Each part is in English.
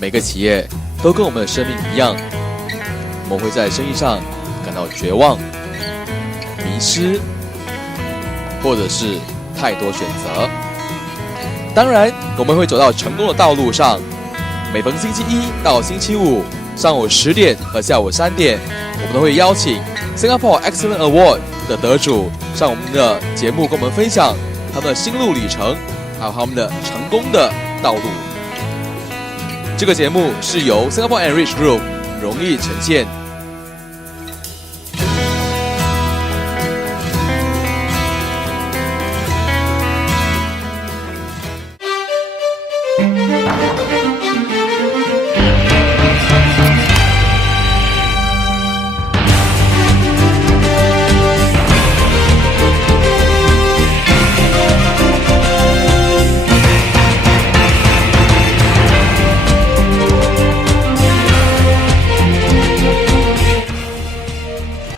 每个企业都跟我们的生命一样，我们会在生意上感到绝望、迷失，或者是太多选择。当然，我们会走到成功的道路上。每逢星期一到星期五上午10点和下午3点，我们都会邀请 Singapore Excellent Award 的得主上我们的节目，跟我们分享他们的心路历程，还有他们的成功的道路。这个节目是由 Singapore Enrich Group 荣誉呈现。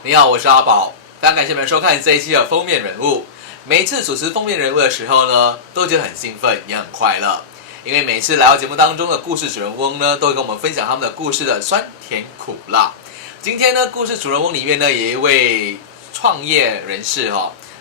你好，我是阿宝，非常感谢你们收看这一期的封面人物。每一次主持封面人物的时候呢，都觉得很兴奋，也很快乐，因为每次来到节目当中的故事主人翁呢，都会跟我们分享他们的故事的酸甜苦辣。今天呢，故事主人翁里面呢，有一位创业人士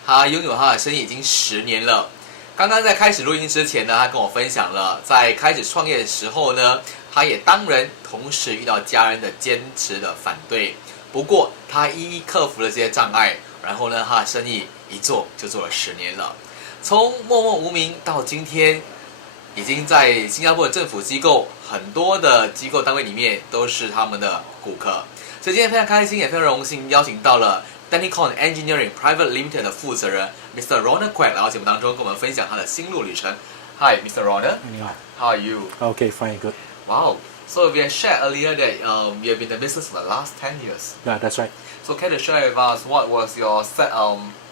他拥有他的生意已经10年了。刚刚在开始录音之前呢，他跟我分享了在开始创业的时候呢，他也当然同时遇到家人的坚持的反对。不过他一一克服了这些障碍，然后呢，他的生意一做就做了10年了。从默默无名到今天，已经在新加坡的政府机构很多的机构单位里面都是他们的顾客。所以今天非常开心，也非常荣幸邀请到了 Technicon Engineering Private Limited 的负责人 Mr. Ronald Quek 来到节目当中，跟我们分享他的心路历程。Hi, Mr. Ronald. 你好。How are you? Okay, fine, good. Wow. So we had shared earlier that you have been in the business for the last 10 years. Yeah, that's right. So can you share with us what was your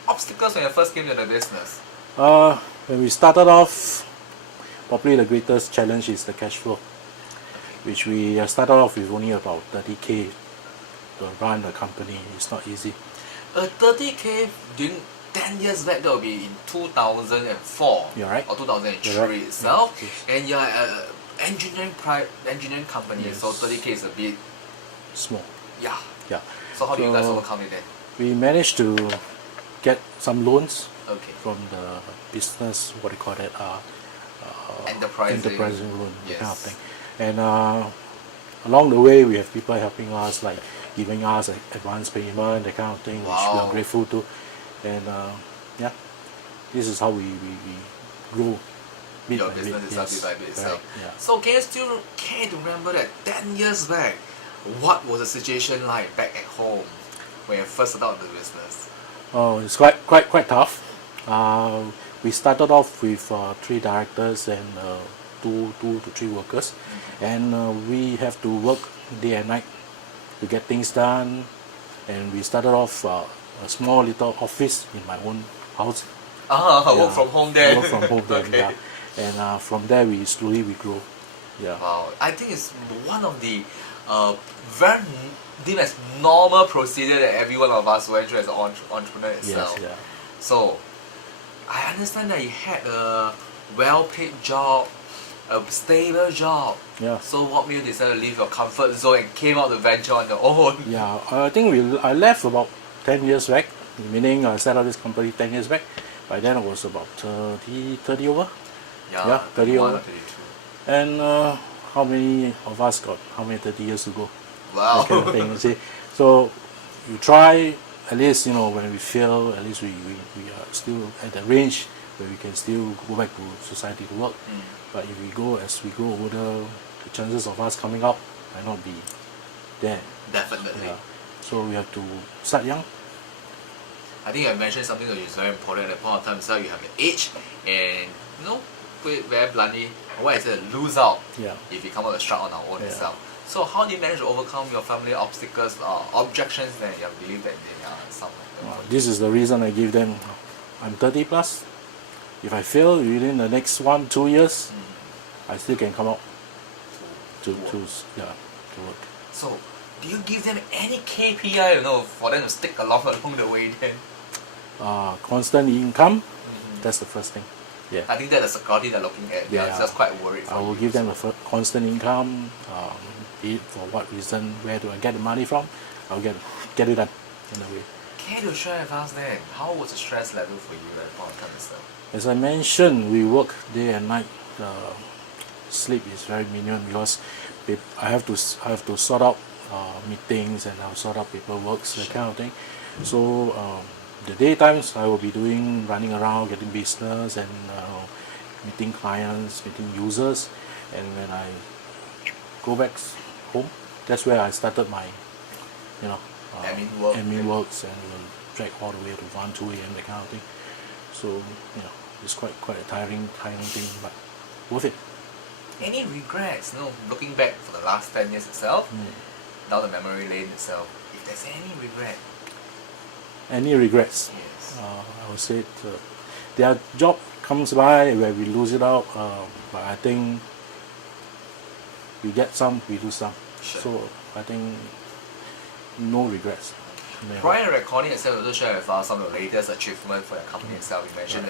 obstacles when you first came to the business? When we started off, probably the greatest challenge is the cash flow, which we started off with only about 30K to run the company. It's not easy. 30K during 10 years back, that would be in 2004. You're right. Or 2003 You're right. itself. Yes. And you're engineering company, Yes. so 30K is a bit Small. yeah. Yeah. So how do you guys overcome it then? We managed to get some loans Okay. from the business, what do you call that? Enterprising loan, that kind of Yes. thing. And along the way, we have people helping us, like giving us advance payment, that kind of thing, which we Wow. are grateful to. And yeah, this is how we grow. Bit Your by business bit, itself, yes. bit by bit itself. Correct, yeah. So can you still care to remember that 10 years back, what was the situation like back at home when you first started the business? Oh, it's quite tough. We started off with 3 directors and 2 to 3 workers, and we have to work day and night to get things done. And we started off a small little office in my own house. Work from home then. Work from home then, Okay. yeah. And from there we slowly grow. Yeah. Wow, I think it's one of the very deemed as normal procedure that every one of us went through as an entrepreneur itself. Yes, yeah. So, I understand that you had a well-paid job, a stable job. Yeah. So what made you decide to leave your comfort zone and came out to venture on your own? Yeah, I think I left about 10 years back, meaning I set up this company 10 years back. By then I was about 30 over. Yeah, 30 31 over. or 32. And how many of us got how many 30 years to go? Wow. That kind of thing, you see. So you try, at least, when we fail, at least we are still at the range where we can still go back to society to work. But if as we grow older, the chances of us coming out might not be there. Definitely. Yeah. So we have to start young. I think you mentioned something that is very important at the point of time. So you have the age and, put it very bluntly, what is it, lose out Yeah. if we come out to start on our own Yeah. itself. So how do you manage to overcome your family obstacles or objections that you believe that they are some This is the reason I give them. I'm 30 plus. If I fail within the next 1-2 years, I still can come out to work. So do you give them any KPI, for them to stick along the way then? Constant income, that's the first thing. Yeah. I think that's the security they're looking at. They're Yeah. just quite worried. I will give them a constant income. Be it for what reason, where do I get the money from? I'll get it done in a way. Can you share with us then, how was the stress level for you at the point of time itself? As I mentioned, we work day and night. Sleep is very minimum because I have to sort out meetings and I'll sort out paperwork, that kind of thing. So the daytimes I will be running around, getting business and meeting clients, meeting users, and when I go back home, that's where I started my, admin works and drag all the way to 1, 2 a.m. that kind of thing. So it's quite a tiring thing, but worth it. Any regrets, looking back for the last 10 years itself, down the memory lane itself, if there's any regret? Any regrets? Yes. I would say their job comes by where we lose it out, but I think we get some, we lose some. Sure. So I think no regrets. Never. Prior to recording itself, you also share with us some of the latest achievement for your company itself. You mentioned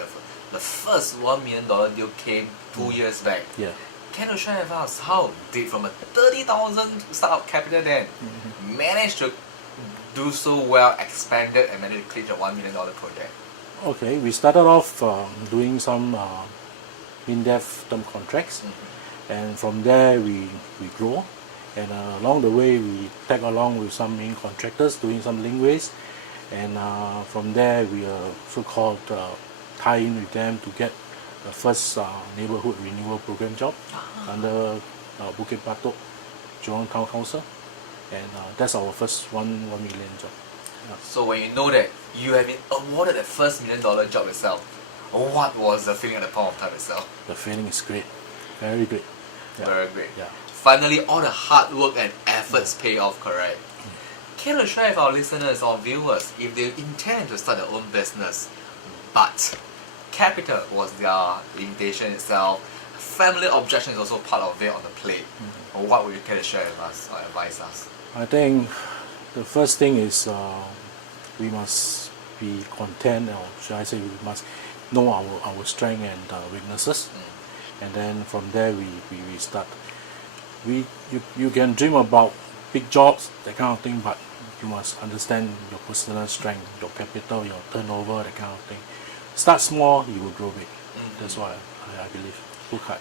the first $1 million deal came 2 years back. Yeah. Can you share with us how did from a 30,000 startup capital then manage to do so well, expanded and managed to clinch a $1 million project? Okay, we started off doing some in-depth term contracts, and from there we grow. And along the way, we tag along with some main contractors doing some linkways, and from there we so-called tie in with them to get the first neighborhood renewal program job under Bukit Batok Jurong Town Council, and that's our first $1 million job. Yeah. So when you know that you have been awarded the first $1 million job itself, what was the feeling at the point of time itself? The feeling is great, very great. Yeah. Very great. Yeah. Finally, all the hard work and efforts pay off, correct? Can you share with our listeners or viewers if they intend to start their own business, but capital was their limitation itself, family objection is also part of it on the plate? What would you care to share with us or advise us? I think the first thing is we must be content, or should I say we must know our strength and weaknesses, and then from there we start. You can dream about big jobs, that kind of thing, but you must understand your personal strength, your capital, your turnover, that kind of thing. Start small, you will grow big. That's what I believe. Work hard.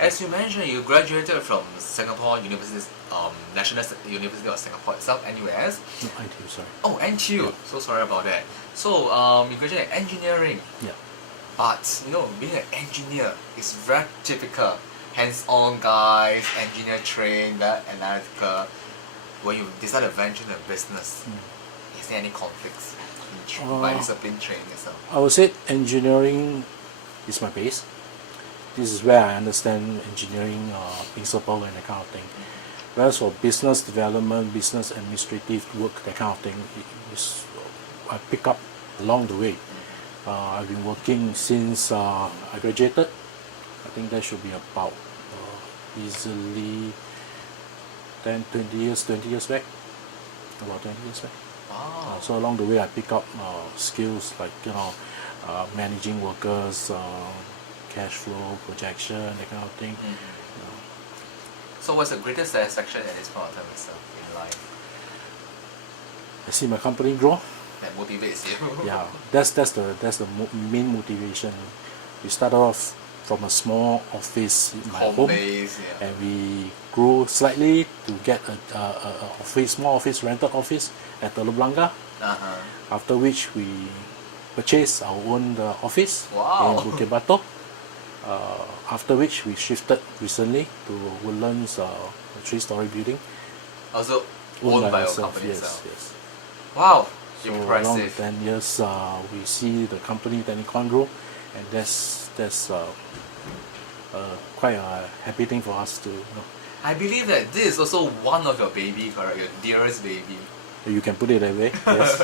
As you mentioned, you graduated from Singapore University, National University of Singapore itself, NUS. No, ITU, sorry. Oh, NTU. Yeah. So sorry about that. So you graduated in engineering. Yeah. But being an engineer is very typical. Hands-on guys, engineer trained, analytical. When you decide to venture into business, is there any conflicts by discipline training yourself? I would say engineering is my base. This is where I understand engineering principle and that kind of thing. Whereas for business development, business administrative work, that kind of thing, I pick up along the way. I've been working since I graduated. I think that should be about easily 20 years back. About 20 years back. Wow. So along the way, I pick up skills like managing workers, cash flow, projection, that kind of thing. So what's the greatest satisfaction at this point of time itself in life? I see my company grow. That motivates you. Yeah, that's the main motivation. We started off from a small office in my home, base, yeah. and we grew slightly to get a small office, rented office at Teluk Blangah. After which we purchased our own office Wow. in Bukit Batok. After which we shifted recently to Woodlands, a 3-story building. Also owned by your ourselves. company itself. Yes. Wow, So along the impressive. 10 years, we see the company Technicon grow, and that's quite a happy thing for us to know. I believe that this is also one of your baby, correct? Your dearest baby. You can put it that way. Yes.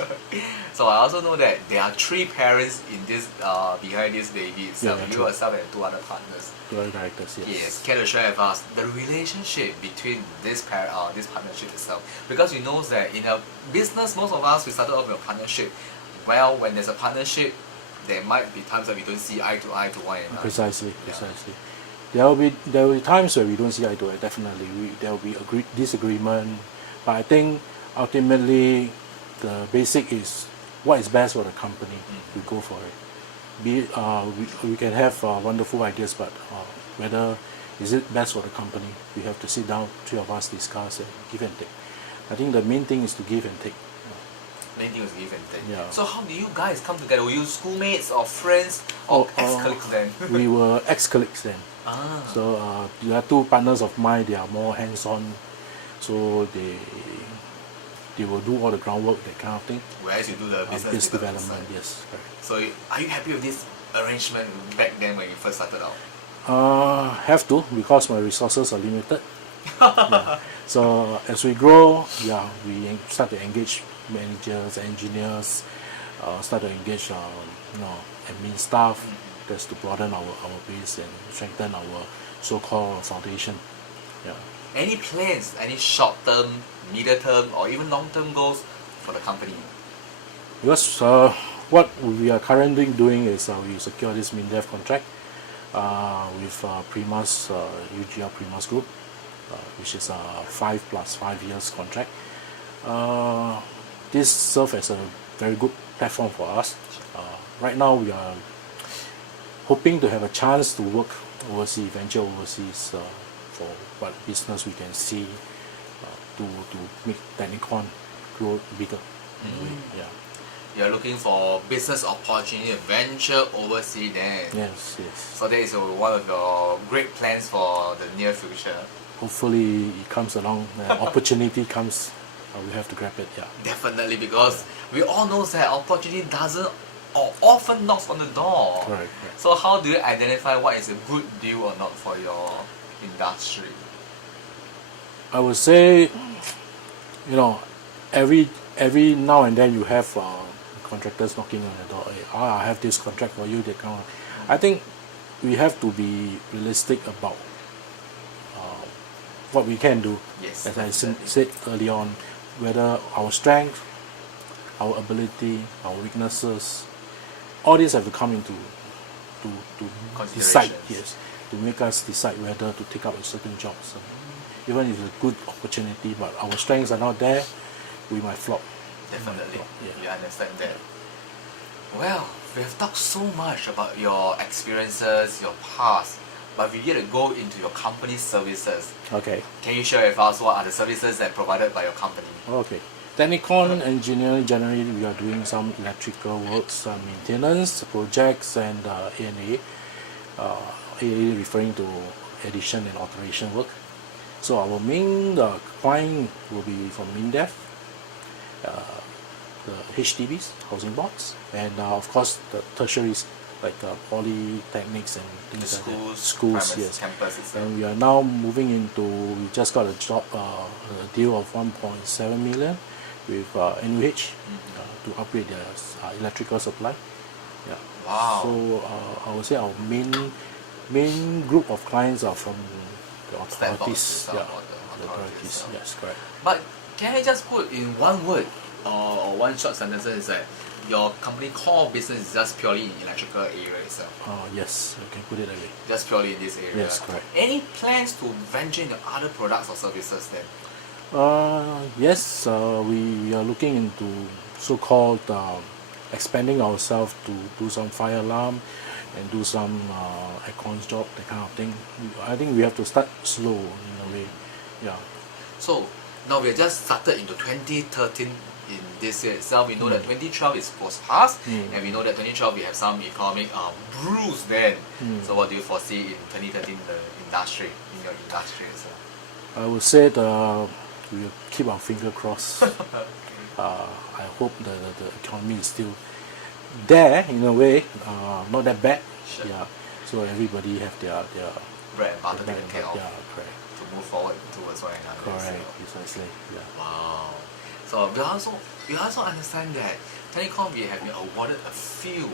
So I also know that there are 3 parents in this behind this baby itself. Yeah, You true. yourself and 2 other partners. 2 other directors. Yes. Yes, can you share with us the relationship between this partnership itself? Because you know that in a business, most of us we started off with a partnership. Well, when there's a partnership, there might be times that we don't see eye to eye to one another. Precisely. Yeah. There will be times where we don't see eye to eye. Definitely, there will be disagreement. But I think ultimately, the basic is what is best for the company. We go for it. We can have wonderful ideas, but whether is it best for the company, we have to sit down, three of us discuss and give and take. I think the main thing is to give and take. Main thing was give and take. Yeah. So how do you guys come together? Were you schoolmates or friends or ex-colleagues then? We were ex-colleagues then. Ah. So there are two partners of mine. They are more hands-on, so they will do all the groundwork, that kind of thing. Whereas you do the business development. side. Yes, correct. So are you happy with this arrangement back then when you first started out? Have to, because my resources are limited. Yeah. So as we grow, we start to engage managers, engineers, start to engage admin staff. That's to broaden our base and strengthen our so-called foundation. Yeah. Any plans, any short-term, middle-term, or even long-term goals for the company? Because what we are currently doing is we secure this MINDEF contract with Primas, UGR Primas Group, which is a 5 + 5 years contract. This serves as a very good platform for us. Right now we are hoping to have a chance to work overseas, venture overseas for what business we can see to make Technicon grow bigger. Yeah. You're looking for business opportunity to venture overseas then. Yes. So that is one of your great plans for the near future. Hopefully it comes along, opportunity comes, we have to grab it. Yeah. Definitely, because we all know that opportunity doesn't or often knocks on the door. Correct. So how do you identify what is a good deal or not for your industry? I would say, every now and then you have contractors knocking on the door. Hey, I have this contract for you. That kind of. I think we have to be realistic about what we can do. Yes. As I said early on, whether our strength, our ability, our weaknesses, all these have to come into to decide. Yes, to make us decide whether to take up a certain job. So even if it's a good opportunity, but our strengths are not there, we might flop. Definitely, Yeah. we understand that. Well, we have talked so much about your experiences, your past, but we get to go into your company's services. Okay. Can you share with us what are the services that are provided by your company? Okay. Technicon engineering, generally we are doing some electrical works, maintenance, projects, and A&A. A&A referring to addition and alteration work. So our main client will be from MINDEF, the HDBs, housing boards, and of course the tertiaries like polytechnics and things like that. Schools, yes. Campus itself. And we are now moving into, we just got a deal of 1.7 million with NUH to upgrade their electrical supply. Yeah. Wow. So I would say our main group of clients are from the authorities. Yeah, the authorities. Yes, correct. But can I just put in one word or one short sentence is that your company core business is just purely in electrical area itself? Yes, you can put it that way. Just purely in this area? Yes, correct. Any plans to venture into other products or services then? Yes, we are looking into so-called expanding ourselves to do some fire alarm and do some aircon job, that kind of thing. I think we have to start slow in a way. Yeah. So now we are just started into 2013 in this year itself. We know that 2012 was past, and we know that 2012 we have some economic bruise then. So what do you foresee in 2013 in your industry itself? I would say we will keep our finger crossed. I hope the economy is still there in a way, not that bad. Sure. Yeah. So everybody have their bread and butter taken care of yeah, correct. to move forward towards one another. Correct, So. precisely. Yeah. Wow. So we also understand that Technicon we have been awarded a few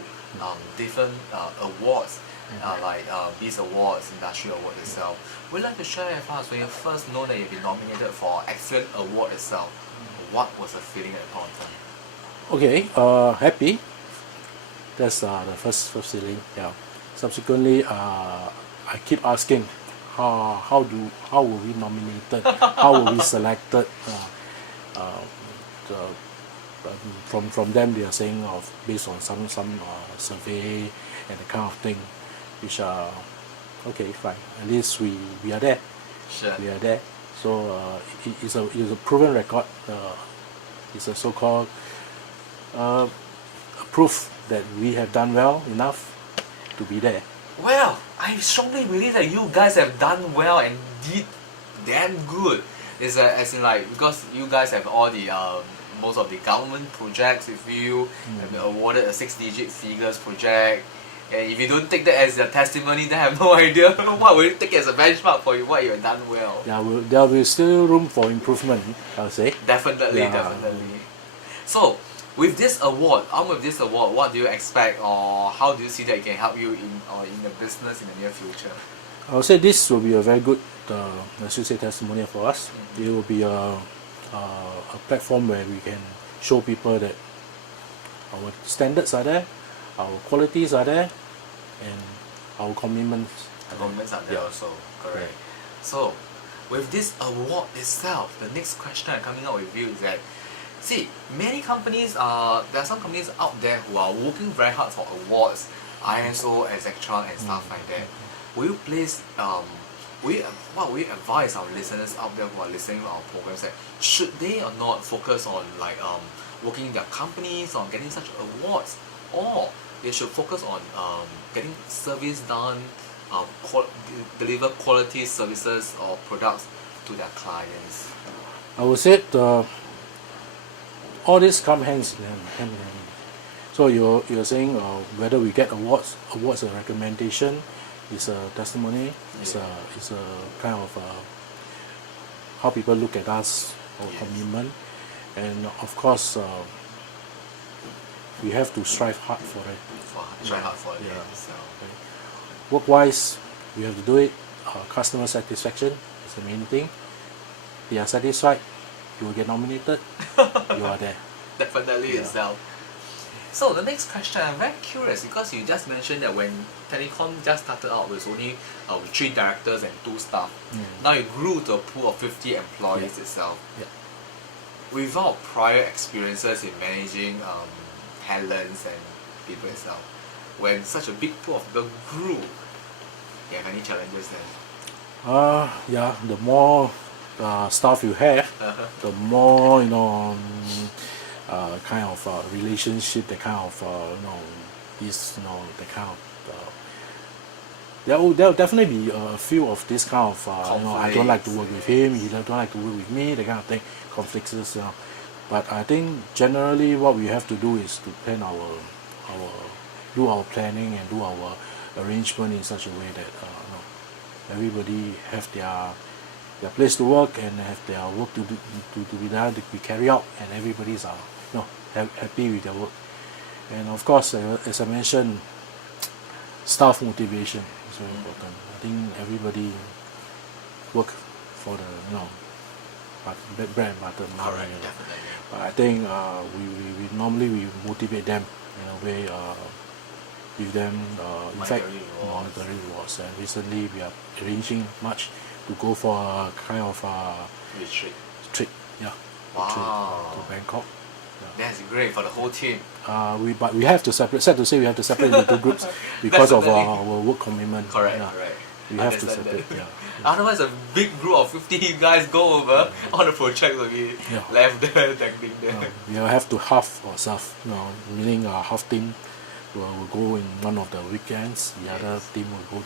different awards, like these awards, industry award itself. Would you like to share with us when you first know that you've been nominated for Excellent Award itself? What was the feeling at the point of time? Okay, happy. That's the first feeling. Yeah. Subsequently, I keep asking, how were we nominated? How were we selected? The, from them, they are saying of based on some survey and the kind of thing, which are okay, fine. At least we are there. Sure. We are there. So it's a proven record. It's a so-called proof that we have done well enough to be there. Well, I strongly believe that you guys have done well and did damn good. It's as in like because you guys have all the most of the government projects with you, have been awarded a 6-digit figures project. And if you don't take that as a testimony, then I have no idea what will you take as a benchmark for you, what you have done well. Yeah, there will still room for improvement, I'll say. Definitely, Yeah. definitely. So, with this award, what do you expect, or how do you see that it can help you in the business in the near future? I would say this will be a very good, as you say, testimonial for us. It will be a platform where we can show people that our standards are there, our qualities are there, and our commitments. The commitments are there Yeah. also, correct. Yeah. So, with this award itself, the next question I'm coming up with you is that, see, many companies there are some companies out there who are working very hard for awards, ISO, etc., and stuff like that. Will you place what will you advise our listeners out there who are listening to our programs that should they or not focus on like working in their companies on getting such awards, or they should focus on getting service done, deliver quality services or products to their clients? I would say all this come hands in hand. So you're saying whether we get awards a recommendation, is a testimony, is a kind of how people look at us, our commitment, and of course we have to strive hard for it. Try hard for it. Yeah. So. Work-wise, we have to do it. Customer satisfaction is the main thing. They are satisfied, you will get nominated. You are there. Definitely itself. So the next question, I'm very curious because you just mentioned that when Telecom just started out with only 3 directors and 2 staff, now you grew to a pool of 50 employees itself. Yeah. Without prior experiences in managing talents and people itself, when such a big pool of people grew, you have any challenges then? Yeah, the more staff you have, the more kind of relationship, the kind of the kind of there will definitely be a few of this kind of I don't like to work with him, he don't like to work with me, that kind of thing, conflicts. But I think generally what we have to do is to plan do our planning and do our arrangement in such a way that everybody have their place to work and have their work to be done, to be carried out, and everybody's happy with their work. And of course, as I mentioned, staff motivation is very important. I think everybody work for the bread and butter. Correct, definitely. But I think we normally motivate them in a way, give them in fact monetary rewards. And recently we are arranging much to go for a kind of Retreat. trip, Wow. to Bangkok. That's great for the whole team. But we have to separate. Sad to say, we have to separate into 2 groups because of our work commitment. Correct, Yeah. correct. We have to Understand separate. that. Yeah. Otherwise, a big group of 50 guys go over, all the projects will be left there, dangling there. We will have to half ourselves. Meaning half team will go in one of the weekends. The other team will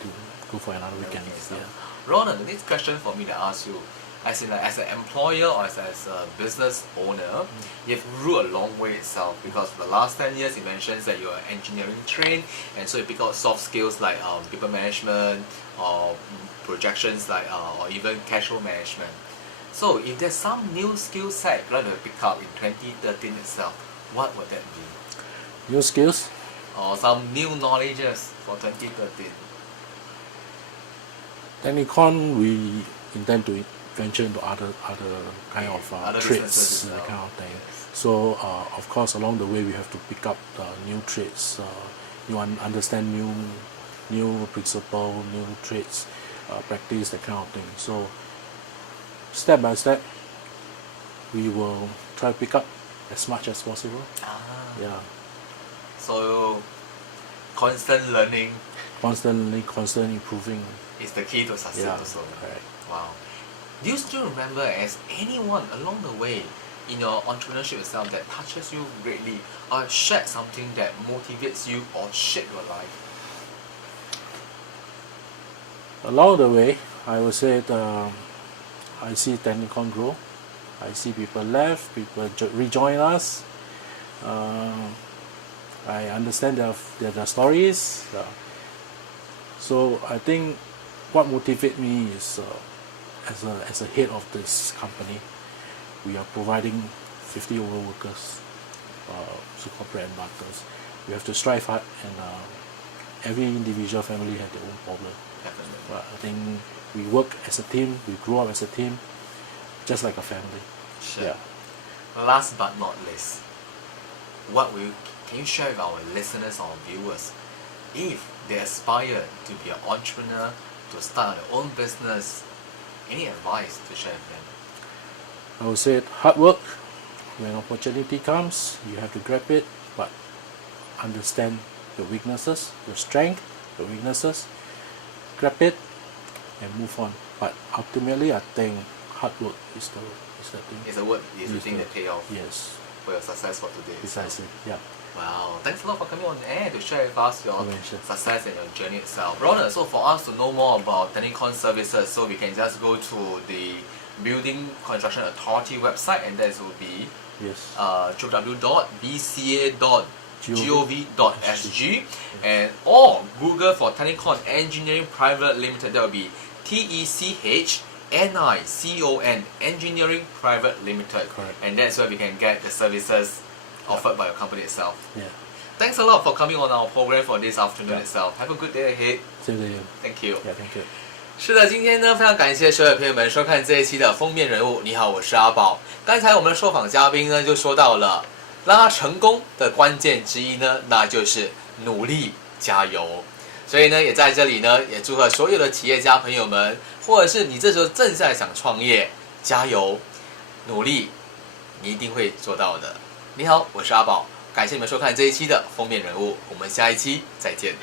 go for another weekend. So, Yeah. Ronan, the next question for me to ask you, as in like, as an employer or as a business owner, you've grew a long way itself because for the last 10 years you mentioned that you're engineering trained, and so you pick out soft skills like people management or projections like or even cash flow management. So if there's some new skill set you'd like to pick up in 2013 itself, what would that be? New skills. Or some new knowledges for 2013? Telecom, we intend to venture into other kind of Other trades, businesses as that well. kind of thing. Yes. So of course, along the way, we have to pick up new trades, understand new new principle, new traits, practice, that kind of thing. So step by step, we will try to pick up as much as possible. Yeah, So constant learning constantly, constant improving. is the key to success Yeah, also. correct. Wow. Do you still remember as anyone along the way in your entrepreneurship itself that touches you greatly or shared something that motivates you or shaped your life? Along the way, I would say I see Technicon grow. I see people left, people rejoin us. I understand their stories. So I think what motivates me is as a head of this company, we are providing 50 over workers, so-called bread and butters. We have to strive hard, and every individual family has their own problem. Definitely. But I think we work as a team, we grow up as a team, just like a family. Sure. Yeah. Last but not least, can you share with our listeners or viewers if they aspire to be an entrepreneur, to start their own business, any advice to share with them? I would say hard work. When opportunity comes, you have to grab it, but understand your weaknesses, your strength, your weaknesses, grab it and move on. But ultimately, I think hard work is the thing. It's the thing that pay off Yes, for your success for today. precisely. Yeah. Wow, thanks a lot for coming on air to share with us your Sure. success and your journey itself. Ronald, so for us to know more about Technicon services, so we can just go to the Building Construction Authority website, and that will be Yes. www.bca.gov.sg, and or Google for Technicon Engineering Private Limited. That will be TECHNICON Engineering Private Limited. Correct. And that's where we can get the services offered by your company itself. Yeah. Thanks a lot for coming on our program for this afternoon Yeah. itself. Have a good day ahead. Same to you. Thank you. Yeah, thank you. 是的，今天呢，非常感谢所有朋友们收看这一期的封面人物。你好，我是阿宝。刚才我们的受访嘉宾呢，就说到了让他成功的关键之一呢，那就是努力加油。所以呢，也在这里呢，也祝贺所有的企业家朋友们，或者是你这时候正在想创业，加油，努力，你一定会做到的。你好，我是阿宝，感谢你们收看这一期的封面人物，我们下一期再见。